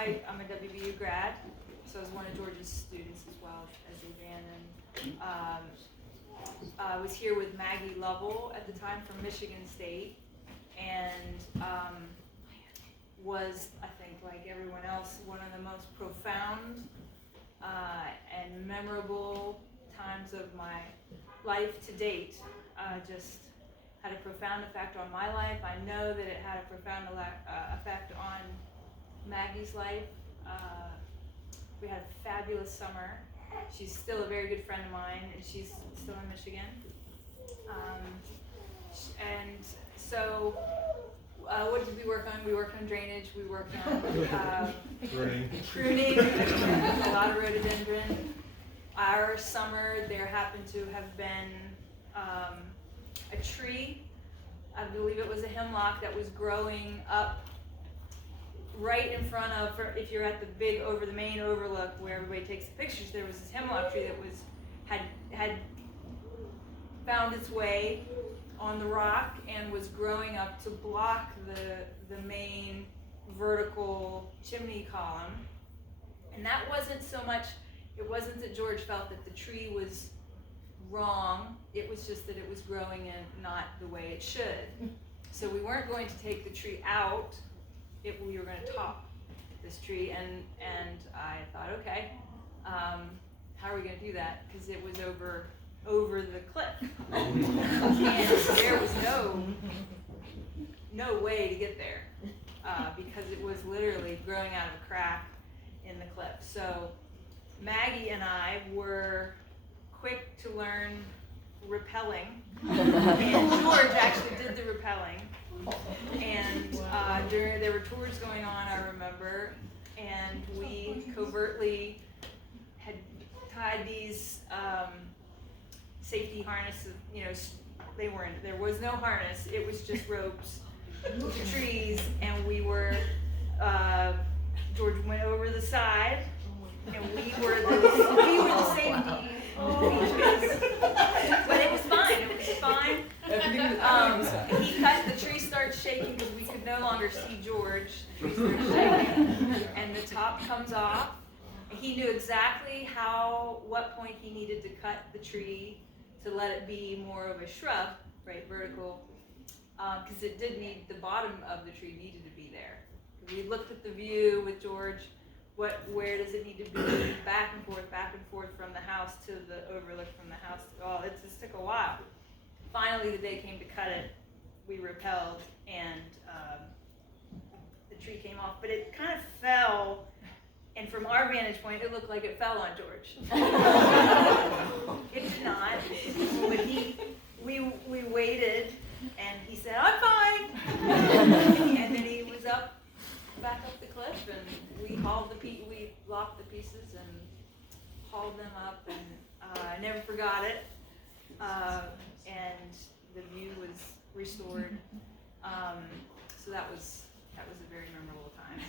I'm a WVU grad, so I was one of George's students as well as Adrian, and I was here with Maggie Lovell at the time from Michigan State, and was, I think, like everyone else, one of the most profound and memorable times of my life to date. Just had a profound effect on my life. I know that it had a profound effect on Maggie's life. We had a fabulous summer. She's still a very good friend of mine, and she's still in Michigan. And so, what did we work on? We worked on drainage. We worked on pruning. A lot of rhododendron. Our summer, there happened to have been a tree. I believe it was a hemlock that was growing up right in front of, if you're at the big the main overlook where everybody takes the pictures, there was this hemlock tree that had found its way on the rock and was growing up to block the main vertical chimney column. And that wasn't so much, it wasn't that George felt that the tree was wrong, it was just that it was growing in not the way it should. So we weren't going to take the tree out, we were going to top this tree, and I thought, okay, how are we going to do that? Because it was over the cliff, and there was no way to get there, because it was literally growing out of a crack in the cliff. So Maggie and I were quick to learn rappelling, and George actually did the rappelling. And there were tours going on, I remember, and we covertly had tied these safety harnesses. There was no harness, it was just ropes to trees, and we were, George went over the side, and we were the safety beaches. But it was fine, he cut, the tree starts shaking because we could no longer see George. The tree starts shaking, and the top comes off. He knew exactly what point he needed to cut the tree to let it be more of a shrub, right, vertical, because it did need, the bottom of the tree needed to be there. We looked at the view with George, where does it need to be, back and forth from the house to the overlook from the house. Well, it just took a while. Finally, the day came to cut it, we rappelled, and the tree came off, but it kind of fell, and from our vantage point, it looked like it fell on George. It did not, but we waited, and he said, "I'm fine," and then he was back up the cliff, and we locked the pieces and hauled them up, and I never forgot it. And the view was restored. So that was a very memorable time.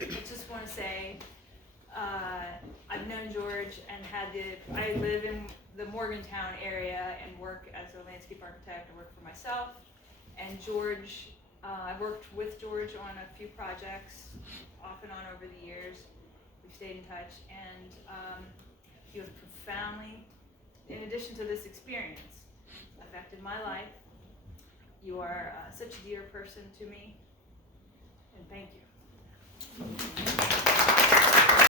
I just want to say, I've known George and I live in the Morgantown area and work as a landscape architect. I work for myself, and George, I've worked with George on a few projects off and on over the years. We've stayed in touch, and he was profoundly, in addition to this experience, affected my life. You are such a dear person to me,